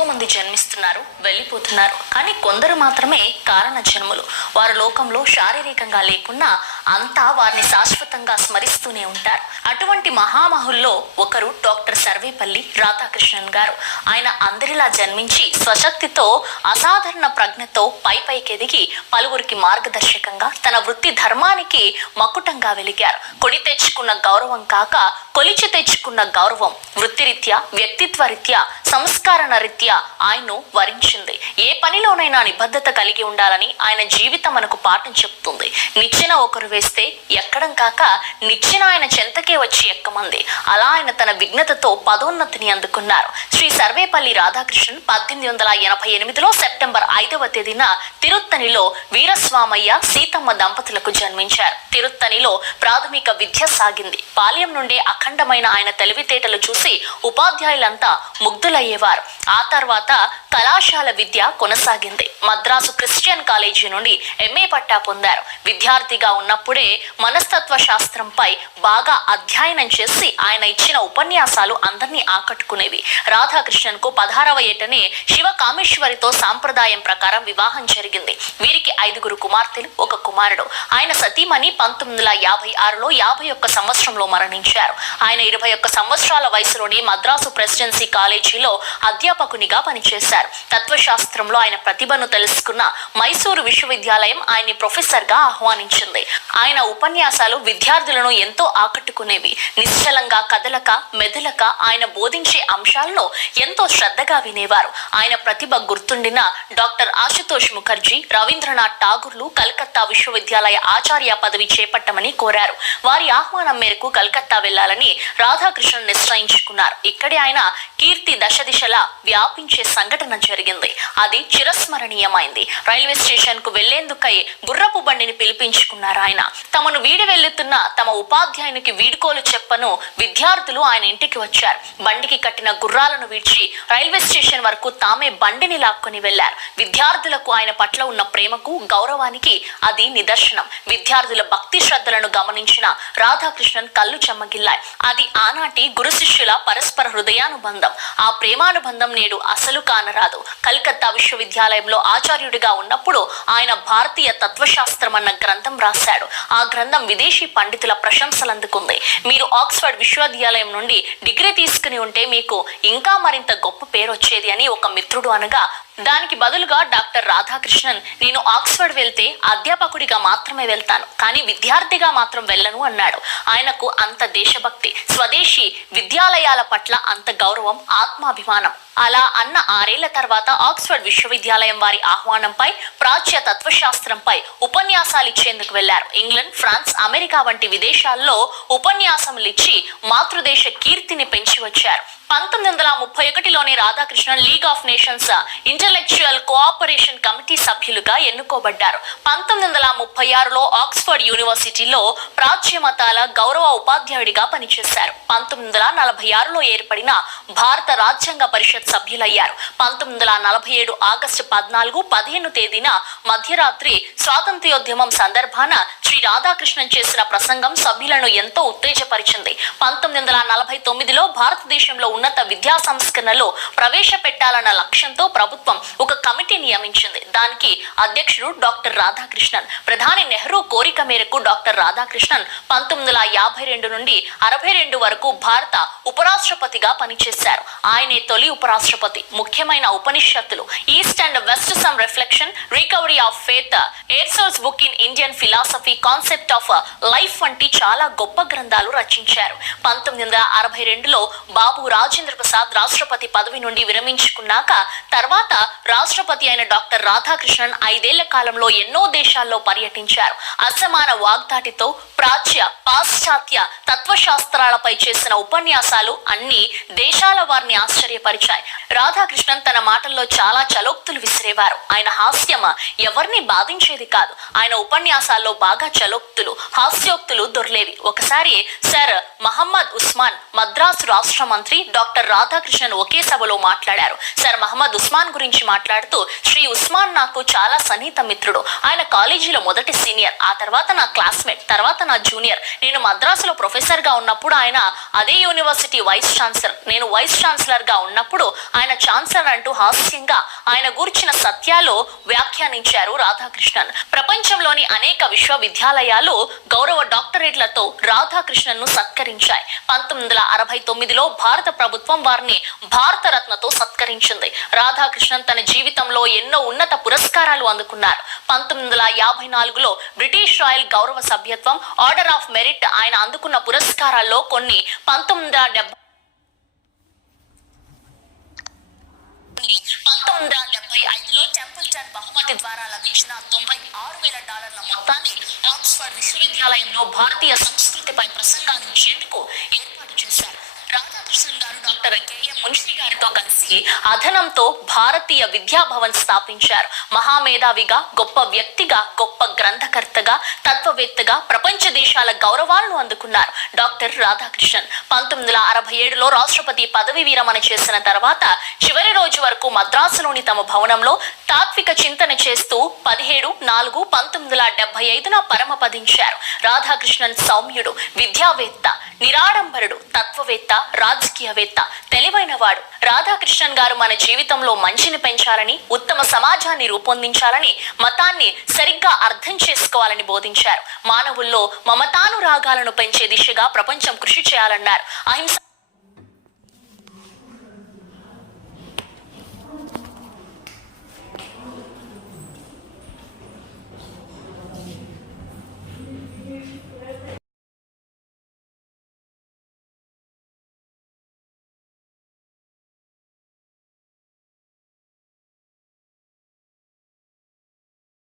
ఎంతో మంది జన్మిస్తున్నారు, వెళ్ళిపోతున్నారు. కానీ కొందరు మాత్రమే కారణ జన్ములు. వారు లోకంలో శారీరకంగా లేకున్నా అంతా వారిని శాశ్వతంగా స్మరిస్తూనే ఉంటారు. అటువంటి మహామహుల్లో ఒకరు డాక్టర్ సర్వేపల్లి రాధాకృష్ణన్ గారు. ఆయన అందరిలా జన్మించి స్వశక్తితో అసాధారణ ప్రజ్ఞతో పైకెదిగి పలువురికి మార్గదర్శకంగా తన వృత్తి ధర్మానికి మకుటంగా వెలిగారు. కొడి తెచ్చుకున్న గౌరవం కాక కొలిచి తెచ్చుకున్న గౌరవం వృత్తిరీత్యా, వ్యక్తిత్వ రీత్యా, సంస్కరణ రీత్యా ఆయన్ను వరించింది. ఏ పనిలోనైనా నిబద్ధత కలిగి ఉండాలని ఆయన జీవితం మనకు పాఠం చెప్తుంది. నిచ్చెన ఒకరు వేస్తే ఎక్కడం కాక నిచ్చెన ఆయన చెంతకే వచ్చి ఎక్కమంది. అలా ఆయన తన విఘ్నతతో పదోన్నతిని అందుకున్నారు. శ్రీ సర్వేపల్లి రాధాకృష్ణన్ 1888లో సెప్టెంబర్ 5వ తేదీన తిరుత్తణిలో వీరస్వామయ్య సీతమ్మ దంపతులకు జన్మించారు. తిరుత్తణిలో ప్రాథమిక విద్య సాగింది. బాల్యం నుండే అఖండమైన ఆయన తెలివితేటలు చూసి ఉపాధ్యాయులంతా ముగ్ధులయ్యేవారు. ఆ తర్వాత కళాశాల విద్య కొనసాగింది. మద్రాసు క్రిస్టియన్ కాలేజీ నుండి ఎంఏ పట్టా పొందారు. విద్యార్థిగా ఉన్నప్పుడే మనస్తత్వ శాస్త్రంపై బాగా అధ్యయనం చేసి ఆయన ఇచ్చిన ఉపన్యాసాలు అందరినీ ఆకట్టుకునేవి. రాధాకృష్ణన్ కు 16వ ఏటనే శివకామేశ్వరితో సాంప్రదాయం ప్రకారం వివాహం జరిగింది. వీరికి 5 కుమార్తెలు, 1 కుమారుడు. ఆయన సతీమణి 1956లో 51 సంవత్సరంలో మరణించారు. ఆయన 21 సంవత్సరాల వయసులోనే మద్రాసు ప్రెసిడెన్సీ కాలేజీలో అధ్యాపకునిగా పనిచేశారు. తత్వశాస్త్రంలో ఆయన ప్రతిభను తెలుసుకున్న మైసూరు విశ్వవిద్యాలయం ఆయన్ని ప్రొఫెసర్ గా ఆహ్వానించింది. ఆయన ఉపన్యాసాలు విద్యార్థులను ఎంతో ఆకట్టుకునేవి. నిశ్చలంగా కదలక మెదలక ఆయన బోధించే అంశాలను ఎంతో శ్రద్ధగా వినేవారు. ఆయన ప్రతిభ గుర్తుండిన డాక్టర్ ఆశుతోష్ ముఖర్జీ, రవీంద్రనాథ్ ఠాగూర్లు కలకత్తా విశ్వవిద్యాలయ ఆచార్య పదవి చేపట్టమని కోరారు. వారి ఆహ్వానం మేరకు కలకత్తా వెళ్లాలని రాధాకృష్ణన్ నిశ్చయించుకున్నారు. ఇక్కడే ఆయన కీర్తి దశ దిశలా వ్యాపించే సంఘటన జరిగింది. అది చిరస్మరణీయమైంది. రైల్వే స్టేషన్ కు వెళ్లేందుకై గుర్రపు బండిని పిలిపించుకున్నారు ఆయన. తమను వీడి వెళ్తున్న తమ ఉపాధ్యాయునికి వీడ్కోలు చెప్పను విద్యార్థులు ఆయన ఇంటికి వచ్చారు. బండికి కట్టిన గుర్రాలను విడిచి రైల్వే స్టేషన్ వరకు తామే బండిని లాక్కొని వెళ్లారు. విద్యార్థులకు ఆయన పట్ల ఉన్న ప్రేమకు, గౌరవానికి అది నిదర్శనం. విద్యార్థుల భక్తి శ్రద్ధలను గమనించిన రాధాకృష్ణన్ కళ్ళు చెమ్మగిల్లాయి. అది ఆనాటి గురు శిష్యుల పరస్పర హృదయానుబంధం. ఆ ప్రేమానుబంధం నేడు అసలు కానరాదు. కలకత్తా విశ్వవిద్యాలయంలో ఆచార్యుడిగా ఉన్నప్పుడు ఆయన భారతీయ తత్వశాస్త్రం అన్న గ్రంథం రాశాడు. ఆ గ్రంథం విదేశీ పండితుల ప్రశంసలు అందుకుంది. మీరు ఆక్స్ఫర్డ్ విశ్వవిద్యాలయం నుండి డిగ్రీ తీసుకుని ఉంటే మీకు ఇంకా మరింత గొప్ప పేరు వచ్చేది అని ఒక మిత్రుడు అనగా, దానికి బదులుగా డాక్టర్ రాధాకృష్ణన్, నేను ఆక్స్ఫర్డ్ వెళ్తే అధ్యాపకుడిగా మాత్రమే వెళ్తాను, కానీ విద్యార్థిగా మాత్రం వెళ్ళను అన్నాడు. ఆయనకు అంత దేశభక్తి, స్వదేశీ విద్యాలయాల పట్ల అంత గౌరవం, ఆత్మాభిమానం. అలా అన్న 6 ఏళ్ల తర్వాత ఆక్స్ఫర్డ్ విశ్వవిద్యాలయం వారి ఆహ్వానంపై ప్రాచ్య తత్వశాస్త్రంపై ఉపన్యాసాలు ఇచ్చేందుకు వెళ్లారు. ఇంగ్లాండ్, ఫ్రాన్స్, అమెరికా వంటి విదేశాల్లో ఉపన్యాసములిచ్చి మాతృదేశ కీర్తిని పెంచి వచ్చారు. 1931లోని Radhakrishnan league of nations intellectual cooperation committee సభ్యులుగా ఎన్నుకోబడ్డారు. 1936లో ఆక్స్ఫర్డ్ యూనివర్సిటీలో ప్రాచ్య మతాల గౌరవ ఉపాధ్యాయుడిగా పనిచేశారు. 1946లో ఏర్పడిన భారత రాజ్యాంగ పరిషత్ సభ్యులయ్యారు. 1947 ఆగస్టు 14, 15 తేదీన మధ్యరాత్రి స్వాతంత్ర్యోద్యమం సందర్భాన శ్రీ రాధాకృష్ణన్ చేసిన ప్రసంగం సభ్యులను ఎంతో ఉత్తేజపరిచింది. 1949లో భారతదేశంలో ఉన్నత విద్యా సంస్కరణలో ప్రవేశపెట్టాలన్న లక్ష్యంతో ప్రభుత్వం ఒక కమిటీ నియమించింది. దానికి అధ్యక్షుడు డాక్టర్ రాధాకృష్ణన్. ప్రధాని నెహ్రూ కోరిక మేరకు డాక్టర్ రాధాకృష్ణన్ 1952 నుండి 62 వరకు భారత ఉపరాష్ట్రపతిగా పనిచేశారు. ఆయనే తొలి ఉపరాష్ట్రపతి. ముఖ్యమైన ఉపనిషత్తులు east and west, some reflection, recovery of faith, ఎర్సల్స్ book in Indian philosophy, concept of life వంటి చాలా గొప్ప గ్రంథాలు రచించారు. 1962లో బాబు రాజేంద్ర ప్రసాద్ రాష్ట్రపతి పదవి నుండి విరమించుకున్నాక తర్వాత రాష్ట్రపతి అయిన డాక్టర్ రాధాకృష్ణన్ 5 ఏళ్ల కాలంలో ఎన్నో దేశాల్లో పర్యటించారు. అసమాన వాగ్దాటితో ప్రాచ్య, పాశ్చాత్య తత్వశాస్త్రాలపై చేసిన ఉపన్యాసాలు అన్ని దేశాల వారిని ఆశ్చర్యపరిచాయి. రాధాకృష్ణన్ తన మాటల్లో చాలా చలోక్తులు విసిరేవారు. ఆయన హాస్యం ఎవరిని బాధించేది కాదు. ఆయన ఉపన్యాసాల్లో బాగా చలోక్తులు, హాస్యోక్తులు దొర్లేవి. ఒకసారి సర్ మహమ్మద్ ఉస్మాన్, మద్రాసు రాష్ట్ర మంత్రి డాక్టర్ రాధాకృష్ణన్ ఒకే సభలో మాట్లాడారు. సర్ మహమ్మద్ ఉస్మాన్ గురించి మాట్లాడుతూ, శ్రీ ఉస్మాన్ నాకు చాలా సన్నిహిత మిత్రుడు. ఆయన కాలేజీలో మొదటి సీనియర్, ఆ తర్వాత నా క్లాస్మేట్, తర్వాత నా జూనియర్. నేను మద్రాసులో ప్రొఫెసర్ గా ఉన్నప్పుడు ఆయన అదే యూనివర్సిటీ వైస్ ఛాన్సలర్, నేను వైస్ ఛాన్సలర్ గా ఉన్నప్పుడు ఆయన ఛాన్సలర్ అంటూ హాస్యంగా ఆయన గురించిన సత్యాలు వ్యాఖ్యానించారు రాధాకృష్ణన్. ప్రపంచంలోని అనేక విశ్వవిద్యాలయాలు గౌరవ డాక్టరేట్లతో రాధాకృష్ణన్ ను సత్కరించాయి. 1969లో భారత ప్రభుత్వం వారిని భారతరత్నతో సత్కరించింది. రాధాకృష్ణన్ తన జీవితంలో ఎన్నో ఉన్నత పురస్కారాలు అందుకున్నారు. 1954లో బ్రిటిష్ రాయల్ గౌరవ సభ్యత్వం, ఆర్డర్ ఆఫ్ మెరిట్ ఆయన అందుకున్న పురస్కారాల్లో కొన్ని. 1975లో టెంపుల్టన్ బహుమతి ద్వారా లభించిన $96,000 మొత్తాన్ని ఆక్స్ఫర్డ్ విశ్వవిద్యాలయంలో భారతీయ సంస్కృతిపై ప్రసంగాన్నించేందుకు ఏర్పాటు చేశారు. రాధాకృష్ణన్ గారు డాక్టర్ కెఎం మున్షి గారితో కలిసి అదనంతో భారతీయ విద్యాభవన్ స్థాపించారు. మహామేధావిగా, గొప్ప వ్యక్తిగా, గొప్ప గ్రంథకర్తగా, తత్వవేత్తగా ప్రపంచ దేశాల గౌరవాలను అందుకున్నారు డాక్టర్ రాధాకృష్ణన్. 1967లో రాష్ట్రపతి పదవి విరమణ చేసిన తర్వాత చివరి రోజు వరకు మద్రాసులోని తమ భవనంలో తాత్విక చింతన చేస్తూ 17/4/1975న పరమపదించారు. రాధాకృష్ణన్ సౌమ్యుడు, విద్యావేత్త, నిరాడంబరుడు, తత్వవేత్త, రాజకీయవేత్త, తెలివైనవాడు. రాధాకృష్ణన్ గారు మన జీవితంలో మంచిని పెంచాలని, ఉత్తమ సమాజాన్ని రూపొందించాలని, మతాన్ని సరిగ్గా అర్థం చేసుకోవాలని బోధించారు. మానవుల్లో మమతానురాగాలను పెంచే దిశగా ప్రపంచం కృషి చేయాలన్నారు. అహింస